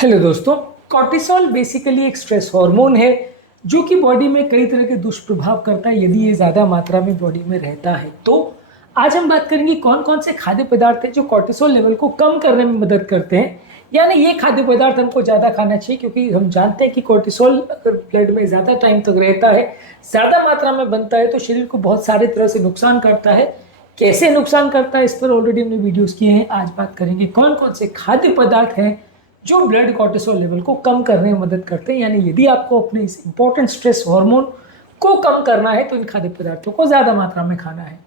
Hello दोस्तों। Cortisol basically एक stress hormone है जो कि बॉडी में कई तरह के दुष्प्रभाव करता है यदि ये ज़्यादा मात्रा में बॉडी में रहता है। तो आज हम बात करेंगे कौन कौन से खाद्य पदार्थ हैं जो कॉर्टिसोल लेवल को कम करने में मदद करते हैं। यानी ये खाद्य पदार्थ हमको ज़्यादा खाना चाहिए क्योंकि हम जानते हैं कि कॉर्टिसोल अगर ब्लड में ज़्यादा टाइम तक रहता है, ज़्यादा मात्रा में बनता है तो शरीर को बहुत सारे तरह से नुकसान करता है। कैसे नुकसान करता है इस पर ऑलरेडी हमने वीडियोज़ किए हैं। आज बात करेंगे कौन कौन से खाद्य पदार्थ हैं जो ब्लड कॉर्टिसोल लेवल को कम करने में मदद करते हैं। यानी यदि आपको अपने इस इंपॉर्टेंट स्ट्रेस हार्मोन को कम करना है तो इन खाद्य पदार्थों को ज़्यादा मात्रा में खाना है।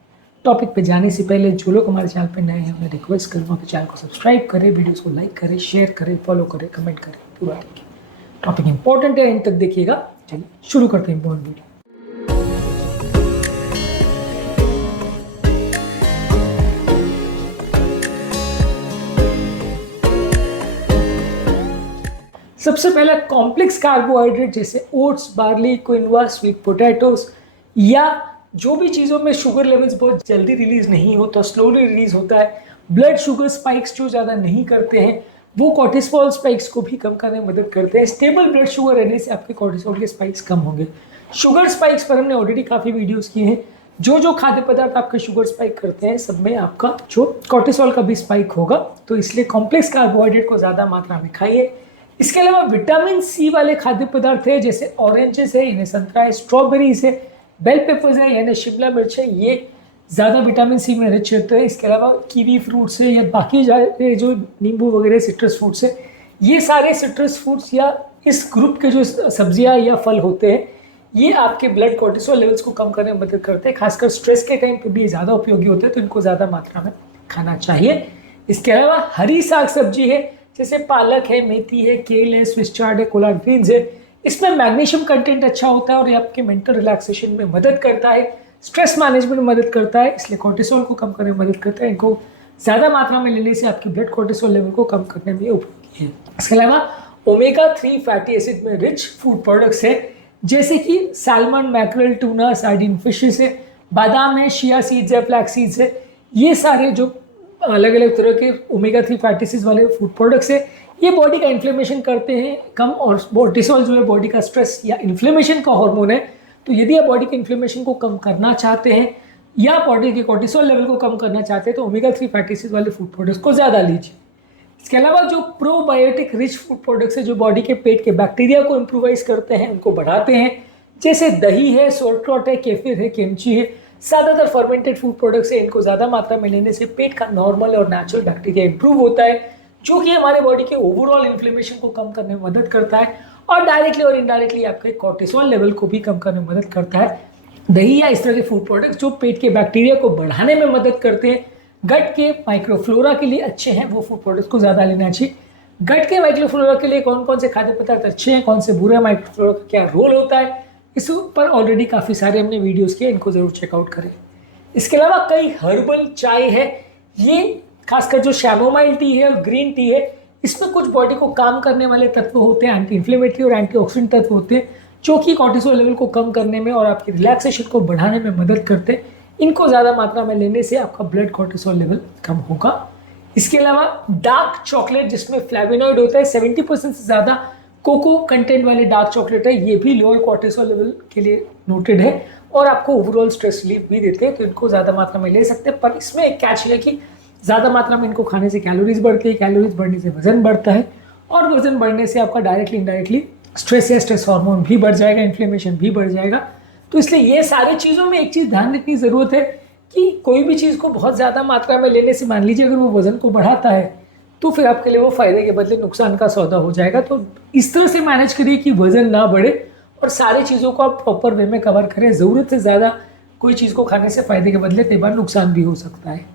टॉपिक पे जाने से पहले जो लोग हमारे चैनल पे नए हैं मैं रिक्वेस्ट करूँगा कि चैनल को सब्सक्राइब करें, वीडियोस को लाइक करें, शेयर करें, फॉलो करें, कमेंट करें। पूरा देखिए, टॉपिक इंपॉर्टेंट है, इन तक देखिएगा। चलिए शुरू करते हैं इंपॉर्टेंट वीडियो। सबसे पहला कॉम्प्लेक्स कार्बोहाइड्रेट जैसे oats, barley, quinoa, sweet potatoes या जो भी चीज़ों में शुगर लेवल्स बहुत जल्दी रिलीज नहीं होता, स्लोली रिलीज होता है, ब्लड शुगर स्पाइक्स जो ज़्यादा नहीं करते हैं वो कॉर्टिसोल स्पाइक्स को भी कम करने में मदद करते हैं। स्टेबल ब्लड शुगर रहने से आपके कॉर्टिसोल के स्पाइक्स कम होंगे। शुगर स्पाइक्स पर हमने ऑलरेडी काफ़ी वीडियोस किए हैं। जो खाद्य पदार्थ आपके शुगर स्पाइक करते हैं सब में आपका जो कॉर्टिसोल का भी स्पाइक होगा। तो इसलिए कॉम्प्लेक्स कार्बोहाइड्रेट को ज़्यादा मात्रा में खाइए। इसके अलावा विटामिन सी वाले खाद्य पदार्थ है जैसे ऑरेंजेस है, यानी संतरा है, स्ट्रॉबेरीज है, बेल पेपर्स है यानी शिमला मिर्च है, ये ज़्यादा विटामिन सी में रिच होते हैं। इसके अलावा कीवी फ्रूट्स है या बाकी जो नींबू वगैरह सिट्रस फ्रूट्स है, ये सारे सिट्रस फ्रूट्स या इस ग्रुप के जो सब्जियां या फल होते हैं ये आपके ब्लड कॉर्टिसोल लेवल्स को कम करने में मदद करते हैं। खासकर स्ट्रेस के टाइम पे भी ज़्यादा उपयोगी होते हैं तो इनको ज़्यादा मात्रा में खाना चाहिए। इसके अलावा हरी साग सब्जी है जैसे पालक है, मेथी है, केल है, स्विस चार्ड है, कोलाड ग्रीन्स है, इसमें मैग्नीशियम कंटेंट अच्छा होता है और ये आपके मेंटल रिलैक्सेशन में मदद करता है, स्ट्रेस मैनेजमेंट में मदद करता है, इसलिए कॉर्टिसोल को कम करने में मदद करता है। इनको ज़्यादा मात्रा में लेने से आपकी ब्लड कॉर्टिसोल लेवल को कम करने में उपयोगी है। इसके अलावा ओमेगा 3 फैटी एसिड में रिच फूड प्रोडक्ट्स है जैसे कि salmon, mackerel, tuna, sardine fishes है, बादाम है, शिया सीड्स है, फ्लैक्स सीड्स है, ये सारे जो अलग अलग तरह के ओमेगा 3 फैटी एसिड्स वाले फूड प्रोडक्ट्स है ये बॉडी का इन्फ्लेमेशन करते हैं कम। और कॉर्टिसोल जो है बॉडी का स्ट्रेस या इन्फ्लेमेशन का हार्मोन है, तो यदि आप बॉडी के इन्फ्लेमेशन को कम करना चाहते हैं या बॉडी के कॉर्टिसोल लेवल को कम करना चाहते हैं तो ओमेगा 3 फैटी एसिड्स वाले फूड प्रोडक्ट्स को ज़्यादा लीजिए। इसके अलावा जो प्रोबायोटिक रिच फूड प्रोडक्ट्स है जो बॉडी के पेट के बैक्टीरिया को इम्प्रूवाइज करते हैं, उनको बढ़ाते हैं, जैसे दही है, सोरक्रोट है, केफिर है, किमची है, ज़्यादातर फर्मेंटेड फूड प्रोडक्ट्स है, इनको ज़्यादा मात्रा में लेने से पेट का नॉर्मल और नेचुरल बैक्टीरिया इंप्रूव होता है जो कि हमारे बॉडी के ओवरऑल इन्फ्लेमेशन को कम करने में मदद करता है और डायरेक्टली और इनडायरेक्टली आपके कॉर्टिसोल लेवल को भी कम करने में मदद करता है। दही या इस तरह के फूड प्रोडक्ट्स जो पेट के बैक्टीरिया को बढ़ाने में मदद करते हैं, गट के माइक्रोफ्लोरा के लिए अच्छे हैं, वो फूड प्रोडक्ट्स को ज़्यादा लेना चाहिए। गट के माइक्रोफ्लोरा के लिए कौन कौन से खाद्य पदार्थ अच्छे हैं, कौन से बुरे, माइक्रोफ्लोरा का क्या रोल होता है, इस पर ऑलरेडी काफ़ी सारे हमने वीडियोस किए, इनको ज़रूर चेकआउट करें। इसके अलावा कई हर्बल चाय है, ये खासकर जो शैमोमाइल टी है और ग्रीन टी है, इसमें कुछ बॉडी को काम करने वाले तत्व होते हैं, एंटी इन्फ्लेमेटरी और एंटीऑक्सीडेंट तत्व होते हैं जो कि कॉर्टिसोल लेवल को कम करने में और आपकी रिलैक्सेशन को बढ़ाने में मदद करते हैं। इनको ज़्यादा मात्रा में लेने से आपका ब्लड कॉर्टिसोल लेवल कम होगा। इसके अलावा डार्क चॉकलेट जिसमें फ्लेवोनॉइड होता है, 70% से ज़्यादा कोको कंटेंट वाले डार्क चॉकलेट है, ये भी लोअर कॉर्टिसोल लेवल के लिए नोटेड है और आपको ओवरऑल स्ट्रेस रिलीफ भी देते हैं, तो इनको ज़्यादा मात्रा में ले सकते हैं। पर इसमें एक कैच है कि ज़्यादा मात्रा में इनको खाने से कैलोरीज बढ़ती है, कैलोरीज बढ़ने से वजन बढ़ता है और वजन बढ़ने से आपका डायरेक्टली इनडायरेक्टली स्ट्रेस या स्ट्रेस हार्मोन भी बढ़ जाएगा, इन्फ्लेमेशन भी बढ़ जाएगा। तो इसलिए ये सारी चीज़ों में एक चीज़ ध्यान रखने की ज़रूरत है कि कोई भी चीज़ को बहुत ज़्यादा मात्रा में लेने से मान लीजिए अगर वो वजन को बढ़ाता है तो फिर आपके लिए वो फ़ायदे के बदले नुकसान का सौदा हो जाएगा। तो इस तरह से मैनेज करिए कि वजन ना बढ़े और सारी चीज़ों को आप प्रॉपर वे में कवर करें। ज़रूरत से ज़्यादा कोई चीज़ को खाने से फ़ायदे के बदले कई बार नुकसान भी हो सकता है।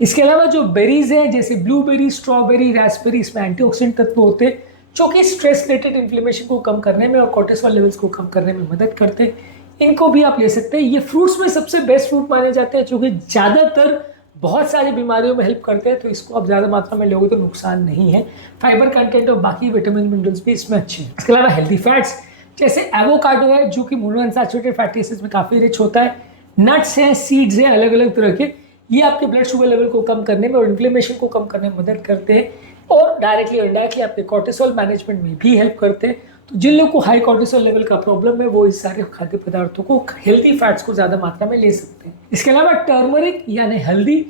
इसके अलावा जो बेरीज हैं जैसे ब्लूबेरी, स्ट्रॉबेरी, रास्पबेरी, इसमें एंटीऑक्सीडेंट तत्व होते हैं जो कि स्ट्रेस रिलेटेड इन्फ्लेमेशन को कम करने में और कॉर्टिसोल लेवल्स को कम करने में मदद करते हैं, इनको भी आप ले सकते हैं। ये फ्रूट्स में सबसे बेस्ट फ्रूट माने जाते हैं जो कि ज़्यादातर बहुत सारी बीमारियों में हेल्प करते हैं, तो इसको आप ज़्यादा मात्रा में लोगे तो नुकसान नहीं है। फाइबर कंटेंट और बाकी विटामिन मिनरल्स भी इसमें अच्छे हैं। इसके अलावा हेल्दी फैट्स जैसे एवोकाडो है जो कि मोनोअनसैचुरेटेड फैटी एसिड्स में काफ़ी रिच होता है, नट्स हैं, सीड्स हैं अलग अलग तरह के, ये आपके ब्लड शुगर लेवल को कम करने में और इन्फ्लेमेशन को कम करने में मदद करते हैं और डायरेक्टली और इनडायरेक्टली आपके कॉर्टिसोल मैनेजमेंट में भी हेल्प करते हैं। तो जिन लोगों को हाई कॉर्टिसोल लेवल का प्रॉब्लम है वो इस सारे खाद्य पदार्थों को, हेल्दी फैट्स को ज़्यादा मात्रा में ले सकते हैं। इसके अलावा टर्मरिक यानी हल्दी,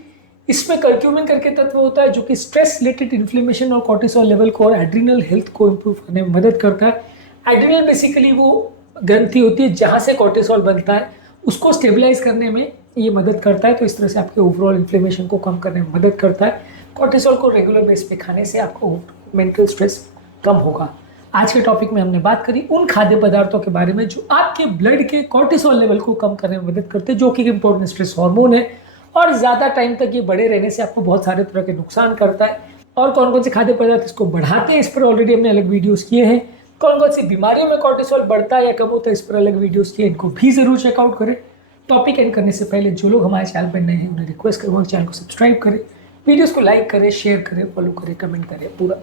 इसमें कर्क्यूमिन करके तत्व होता है जो कि स्ट्रेस रिलेटेड इन्फ्लेमेशन और कॉर्टिसोल लेवल को और एड्रिनल हेल्थ को इम्प्रूव करने में मदद करता है। एड्रिनल बेसिकली वो ग्रंथि होती है जहाँ से कॉर्टिसोल बनता है, उसको स्टेबलाइज करने में ये मदद करता है। तो इस तरह से आपके ओवरऑल इन्फ्लेमेशन को कम करने में मदद करता है। कॉर्टिसोल को रेगुलर बेस पे खाने से आपको मेंटल स्ट्रेस कम होगा। आज के टॉपिक में हमने बात करी उन खाद्य पदार्थों के बारे में जो आपके ब्लड के कॉर्टिसोल लेवल को कम करने में मदद करते हैं, जो कि एक इंपॉर्टेंट स्ट्रेस हार्मोन है और ज़्यादा टाइम तक ये बड़े रहने से आपको बहुत सारे तरह के नुकसान करता है। और कौन कौन से खाद्य पदार्थ इसको बढ़ाते हैं, इस पर ऑलरेडी हमने अलग वीडियोस किए हैं। कौन कौन सी बीमारियों में कॉर्टिसोल बढ़ता है या कम होता है, इस पर अलग वीडियोस किए, इनको भी जरूर चेकआउट करें। टॉपिक एंड करने से पहले जो लोग हमारे चैनल पर नए हैं उन्हें रिक्वेस्ट करूँगा चैनल को सब्सक्राइब करें, वीडियोस को लाइक करें, शेयर करें, फॉलो करें, कमेंट करें, पूरा